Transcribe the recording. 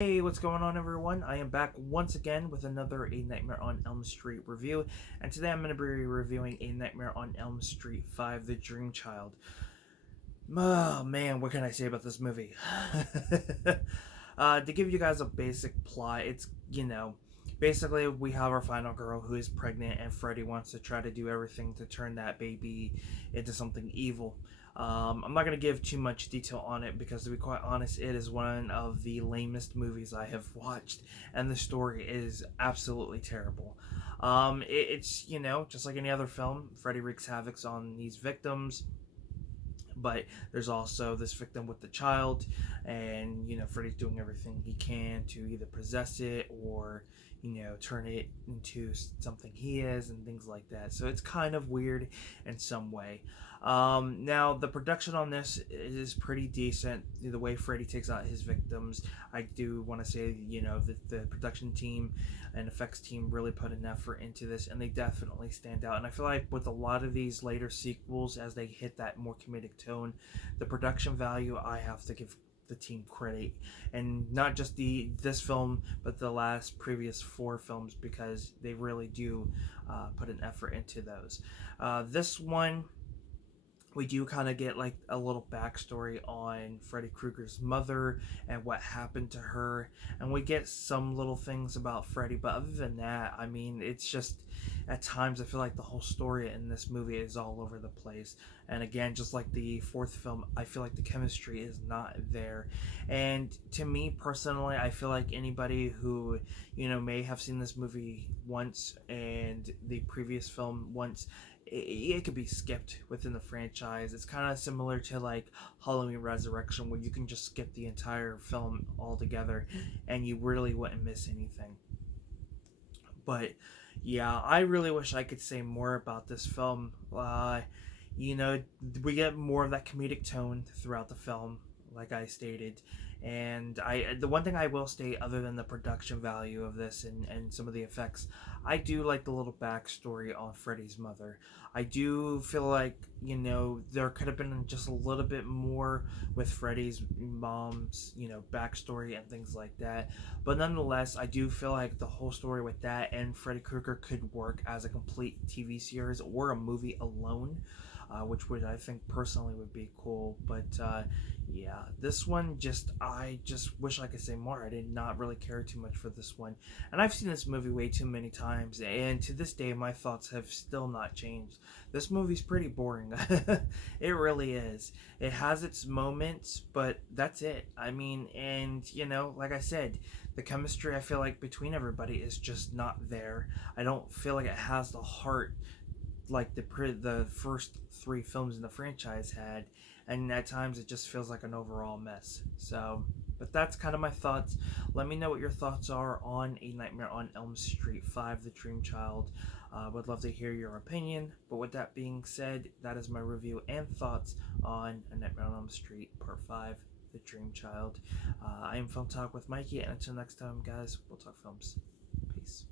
Hey, what's going on, everyone? I am back once again with another A Nightmare on Elm Street review, and today I'm going to be reviewing A Nightmare on Elm Street 5 The Dream Child. Oh man, what can I say about this movie? To give you guys a basic plot, basically we have our final girl who is pregnant, and Freddy wants to try to do everything to turn that baby into something evil. I'm not going to give too much detail on it because, to be quite honest, it is one of the lamest movies I have watched, and the story is absolutely terrible. It's just like any other film, Freddy wreaks havoc on these victims, but there's also this victim with the child, and Freddy's doing everything he can to either possess it or turn it into something he is and things like that. So it's kind of weird in some way. Now the production on this is pretty decent. The way Freddy takes out his victims, I do want to say that the production team and effects team really put an effort into this, and they definitely stand out. And I feel like with a lot of these later sequels, as they hit that more comedic tone, the production value, I have to give the team credit, and not just this film but the last previous four films, because they really do put an effort into those. This one, we do kind of get like a little backstory on Freddy Krueger's mother and what happened to her, and we get some little things about Freddy. But other than that, I mean, it's just at times I feel like the whole story in this movie is all over the place. And again, just like the fourth film, I feel like the chemistry is not there. And to me personally, I feel like anybody who may have seen this movie once and the previous film once, it could be skipped within the franchise. It's kind of similar to like Halloween Resurrection, where you can just skip the entire film altogether and you really wouldn't miss anything. But yeah, I really wish I could say more about this film. You know, we get more of that comedic tone throughout the film, like I stated. And the one thing I will state, other than the production value of this and some of the effects, I do like the little backstory on Freddy's mother. I do feel like, there could have been just a little bit more with Freddy's mom's, backstory and things like that. But nonetheless, I do feel like the whole story with that and Freddy Krueger could work as a complete TV series or a movie alone, which would, I think, personally would be cool. But yeah, this one, I just wish I could say more. I did not really care too much for this one, and I've seen this movie way too many times, and to this day my thoughts have still not changed. This movie's pretty boring. It really is. It has its moments, but that's it. I mean, and like I said, the chemistry, I feel like, between everybody is just not there. I don't feel like it has the heart like the first three films in the franchise had, and at times it just feels like an overall mess. So, but that's kind of my thoughts. Let me know what your thoughts are on A Nightmare on Elm Street 5 The Dream Child. Would love to hear your opinion. But with that being said, that is my review and thoughts on A Nightmare on Elm Street Part 5 The Dream Child. I am Film Talk with Mikey, and until next time, guys, we'll talk films. Peace.